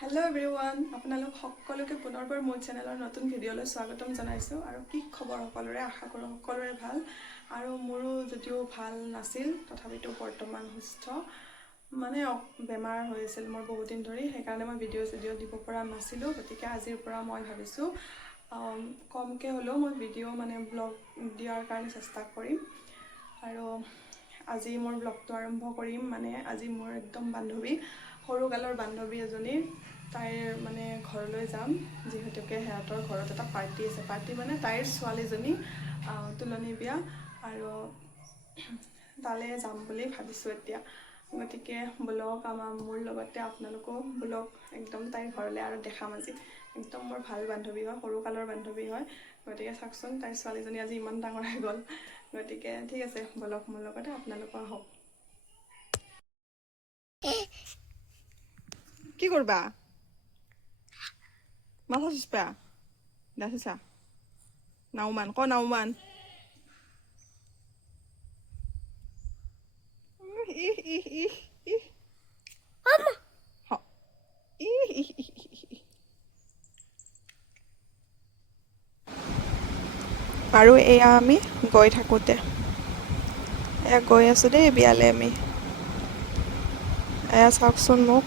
Hello everyone, আপোনালোক সকলোকে পুনৰবাৰ মোৰ চেনেলৰ নতুন ভিডিঅ'লৈ স্বাগতম জনাইছোঁ আৰু কি খবৰ সকলোৰে আশা কৰোঁ সকলোৰে ভাল আৰু মোৰো যদিও ভাল নাছিল তথাপিতো বৰ্তমান সুস্থ মানে বেমাৰ হৈ আছিল মোৰ বহুত দিন ধৰি সেইকাৰণে মই ভিডিঅ' দিব পৰা নাছিলোঁ গতিকে আজিৰ পৰা মই ভাবিছোঁ কমকৈ হ'লেও মই ভিডিঅ' মানে ব্লগ দিয়াৰ কাৰণে চেষ্টা কৰিম আৰু আজি মোৰ ব্লগটো আৰম্ভ কৰিম মানে আজি মোৰ একদম বান্ধৱী সৰুকালৰ বান্ধৱী এজনী তাইৰ মানে ঘৰলৈ যাম যিহেতুকে সিহঁতৰ ঘৰত এটা পাৰ্টি আছে পাৰ্টি মানে তাইৰ ছোৱালীজনী তুলনি বিয়া আৰু তালৈ যাম বুলি ভাবিছোঁ এতিয়া গতিকে ব্লগ মোৰ লগতে আপোনালোকো ব্লগ একদম তাইৰ ঘৰলৈ আৰু দেখাম আজি একদম মোৰ ভাল বান্ধৱী হয় সৰুকালৰ বান্ধৱী হয় গতিকে চাওকচোন তাইৰ ছোৱালীজনী আজি ইমান ডাঙৰ হৈ গ'ল গতিকে ঠিক আছে ব্লগ মোৰ লগতে আপোনালোকো আহক কি কৰবা মাথা চুচপা দেখিছা নাওমান নাওমান আৰু এয়া আমি গৈ থাকোঁতে এয়া গৈ আছোঁ দেই বিয়ালৈ আমি এয়া চাওকচোন মোক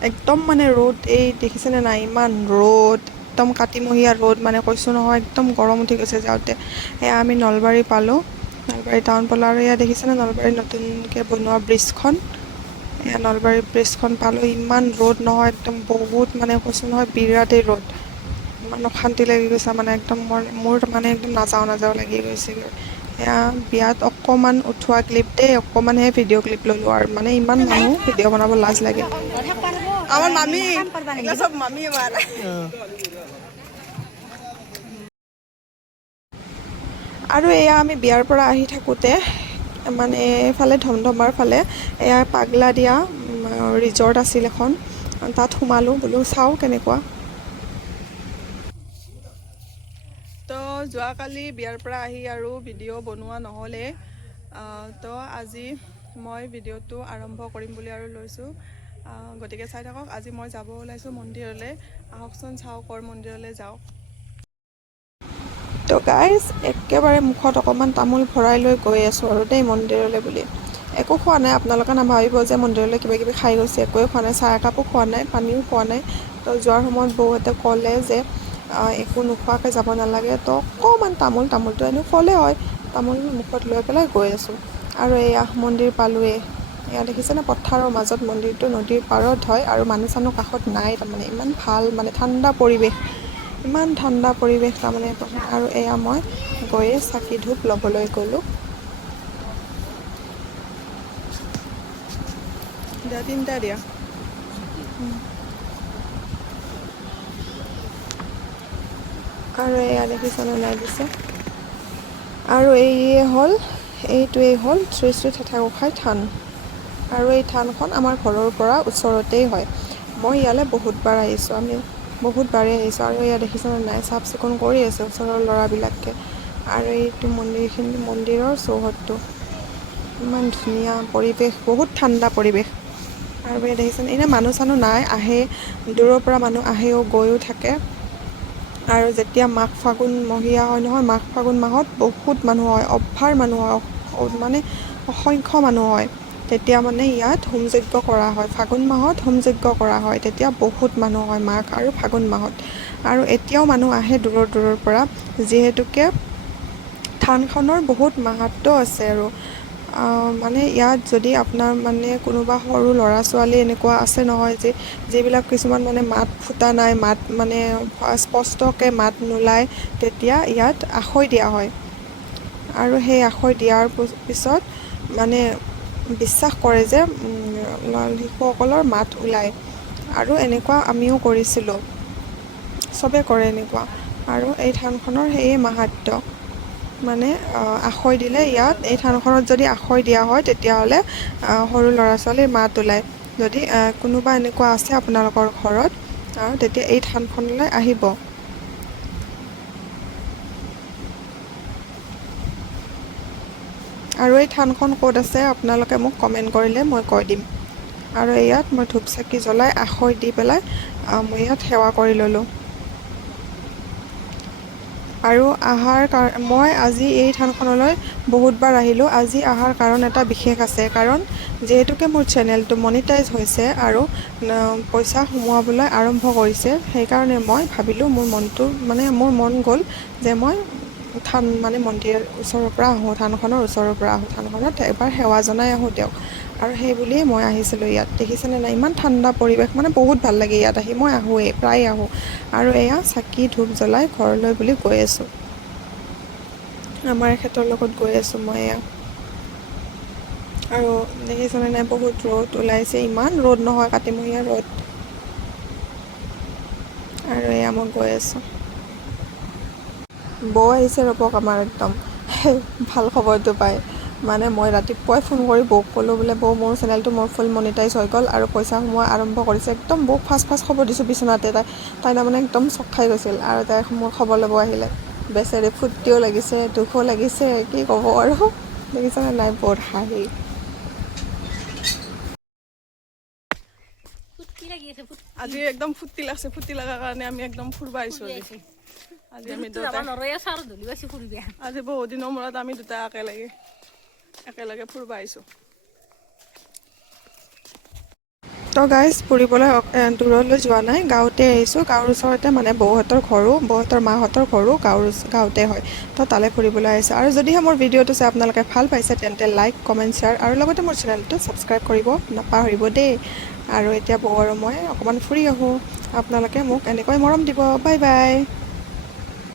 একদম মানে ৰ'দ এই দেখিছেনে নাই ইমান ৰ'দ একদম কাতিমহীয়া ৰ'দ মানে কৈছোঁ নহয় একদম গৰম উঠি গৈছে যাওঁতে এয়া আমি নলবাৰী পালোঁ নলবাৰী টাউন পালোঁ আৰু এয়া দেখিছেনে নলবাৰীৰ নতুনকৈ বনোৱা ব্ৰিজখন এয়া নলবাৰী ব্ৰিজখন পালোঁ ইমান ৰ'দ নহয় একদম বহুত মানে কৈছোঁ নহয় বিৰাটেই ৰ'দ ইমান অশান্তি লাগি গৈছে মানে একদম মোৰ মানে একদম নাযাওঁ লাগি গৈছেগৈ এয়া বিয়াত অকণমান উঠোৱা ক্লিপ দেই অকণমানহে ভিডিঅ' ক্লিপ ল'লোঁ আৰু মানে ইমান মানুহ ভিডিঅ' বনাব লাজ লাগে আমাৰ মামী চব মামী আমাৰ আৰু এয়া আমি বিয়াৰ পৰা আহি থাকোঁতে মানে এইফালে ধমধমাৰ ফালে এয়া পাগলা দিয়া ৰিজৰ্ট আছিল এখন তাত সোমালোঁ বোলো চাওঁ কেনেকুৱা তো যোৱাকালি বিয়াৰ পৰা আহি আৰু ভিডিঅ' বনোৱা নহ'লে তো আজি মই ভিডিঅ'টো আৰম্ভ কৰিম বুলি আৰু লৈছোঁ গতিকে চাই থাকক আজি মই যাব ওলাইছোঁ মন্দিৰলৈ আহকচোন চাওঁ ক'ৰ মন্দিৰলৈ যাওঁ তো গাইজ একেবাৰে মুখত অকণমান তামোল ভৰাই লৈ গৈ আছোঁ আৰু দেই মন্দিৰলৈ বুলি একো খোৱা নাই আপোনালোকে নাভাবিব যে মন্দিৰলৈ কিবা কিবি খাই গৈছে একোৱে খোৱা নাই চাহ একাপো খোৱা নাই পানীও খোৱা নাই তো যোৱাৰ সময়ত বৌহঁতে ক'লে যে একো নোখোৱাকৈ যাব নালাগে তো অকণমান তামোলটো এনেও ফলে হয় তামোল মুখত লৈ পেলাই গৈ আছোঁ আৰু এয়া মন্দিৰ পালোঁৱেই এয়া দেখিছেনে পথাৰৰ মাজত মন্দিৰটো নদীৰ পাৰত হয় আৰু মানুহ চানুহ কাষত নাই তাৰমানে ইমান ভাল মানে ঠাণ্ডা পৰিৱেশ ইমান ঠাণ্ডা পৰিৱেশ তাৰমানে আৰু এয়া মই গৈয়ে চাকি ধূপ ল'বলৈ গ'লোঁ দিয়া তিনিটা দিয়া আৰু এয়া দেখিছেনে নাই দিছে আৰু এইটোৱেই হ'ল শ্ৰী শ্ৰী ঠেঠাগোসাঁই থান আৰু এই থানখন আমাৰ ঘৰৰ পৰা ওচৰতেই হয় মই ইয়ালৈ বহুতবাৰ আহিছোঁ আমি বহুতবাৰেই আহিছোঁ আৰু এয়া দেখিছেনে নাই চাফ চিকুণ কৰি আছে ওচৰৰ ল'ৰাবিলাকে আৰু এইটো মন্দিৰৰ চৌহদটো ইমান ধুনীয়া পৰিৱেশ বহুত ঠাণ্ডা পৰিৱেশ আৰু এয়া দেখিছেনে এনেই মানুহ চানুহ নাই আহে দূৰৰ পৰা মানুহ আহেও গৈও থাকে আৰু যেতিয়া মাঘ ফাগুন মহীয়া হয় নহয় মাঘ ফাগুন মাহত বহুত মানুহ হয় অভাৰ মানুহ হয় মানে অসংখ্য মানুহ হয় তেতিয়া মানে ইয়াত হোম যজ্ঞ কৰা হয় ফাগুন মাহত হোম যজ্ঞ কৰা হয় তেতিয়া বহুত মানুহ হয় মাঘ আৰু ফাগুন মাহত আৰু এতিয়াও মানুহ আহে দূৰৰ পৰা যিহেতুকে থানখনৰ বহুত মাহাত্ম্য আছে আৰু মানে ইয়াত যদি আপোনাৰ মানে কোনোবা সৰু ল'ৰা ছোৱালী এনেকুৱা আছে নহয় যে যিবিলাক কিছুমান মানে মাত ফুটা নাই মাত মানে স্পষ্টকৈ মাত নোলায় তেতিয়া ইয়াত আখৈ দিয়া হয় আৰু সেই আখৈ দিয়াৰ পিছত মানে বিশ্বাস কৰে যে শিশুসকলৰ মাত ওলায় আৰু এনেকুৱা আমিও কৰিছিলোঁ চবে কৰে এনেকুৱা আৰু এই থানখনৰ সেয়ে মাহাত্ম্য মানে আখৈ দিলে ইয়াত এই থানখনত যদি আখৈ দিয়া হয় তেতিয়াহ'লে সৰু ল'ৰা ছোৱালীৰ মাত ওলায় যদি কোনোবা এনেকুৱা আছে আপোনালোকৰ ঘৰত আৰু তেতিয়া এই থানখনলৈ আহিব আৰু এই থানখন ক'ত আছে আপোনালোকে মোক কমেণ্ট কৰিলে মই কৈ দিম আৰু ইয়াত মই ধূপ চাকি জ্বলাই আখৈ দি পেলাই মই ইয়াত সেৱা কৰি ল'লোঁ। আৰু মই আজি এই থানখনলৈ বহুতবাৰ আহিলোঁ। আজি অহাৰ কাৰণ এটা বিশেষ আছে, কাৰণ যিহেতুকে মোৰ চেনেলটো মনিটাইজ হৈছে আৰু পইচা সোমোৱাবলৈ আৰম্ভ কৰিছে, সেইকাৰণে মই ভাবিলোঁ মোৰ মন গ'ল যে মই মন্দিৰৰ ওচৰৰ পৰা আহোঁ, থানখনৰ ওচৰৰ পৰা আহোঁ, থানখনত এবাৰ সেৱা জনাই আহোঁ তেওঁক। আৰু সেই বুলিয়েই মই আহিছিলোঁ ইয়াত। দেখিছেনে নাই, ইমান ঠাণ্ডা পৰিৱেশ, বহুত ভাল লাগে ইয়াত আহি। মই আহোঁৱেই, প্ৰায় আহোঁ। আৰু এয়া চাকি ধূপ জ্বলাই ঘৰলৈ বুলি গৈ আছোঁ। আমাৰ এখেতৰ লগত গৈ আছোঁ মই এয়া। আৰু দেখিছেনে নাই, বহুত ৰ'দ ওলাইছে, ইমান ৰ'দ নহয়, কাতিমহীয়া ৰ'দ। আৰু এয়া মই গৈ আছোঁ। বৌ আহিছে ৰ'বক আমাৰ একদম ভাল খবৰটো পাই। মই ৰাতিপুৱাই ফোন কৰি বৌক ক'লোঁ বোলে, বৌ মোৰ চেনেলটো ফুল মনিটাইজ হৈ গ'ল আৰু পইচা সোমোৱা আৰম্ভ কৰিছে। একদম বৌক ফাৰ্ষ্ট খবৰ দিছোঁ বিচনাতে। তাই তাৰমানে একদম চক খাই গৈছিল আৰু তাই মোৰ খবৰ ল'ব আহিলে। বেচেৰি ফূৰ্তিও লাগিছে, দুখো লাগিছে, কি ক'ব আৰু। দেখিছেনে নাই, বহুত হাঁহি। আজি একদম ফূৰ্তি লাগছে, ফূৰ্তি লগাৰ কাৰণে আমি একদম ফুৰিব আহিছোঁ। আজি আমি আজি বহুত দিনৰ মূৰত আমি দুটা একেলগে ফুৰিব আহিছোঁ। তো গাইজ, ফুৰিবলৈ দূৰলৈ যোৱা নাই, গাঁৱতে আহিছোঁ। গাঁৱৰ ওচৰতে বৌহঁতৰ মাহঁতৰ ঘৰো গাঁৱতে হয়। তো তালৈ ফুৰিবলৈ আহিছোঁ। আৰু যদিহে মোৰ ভিডিঅ'টো চাই আপোনালোকে ভাল পাইছে, তেন্তে লাইক, কমেণ্ট, শ্বেয়াৰ আৰু লগতে মোৰ চেনেলটো ছাবস্ক্ৰাইব কৰিব নাপাহৰিব দেই। আৰু এতিয়া বৌ আৰু মই অকণমান ফুৰি আহোঁ। আপোনালোকে মোক এনেকৈ মৰম দিব। Bye bye.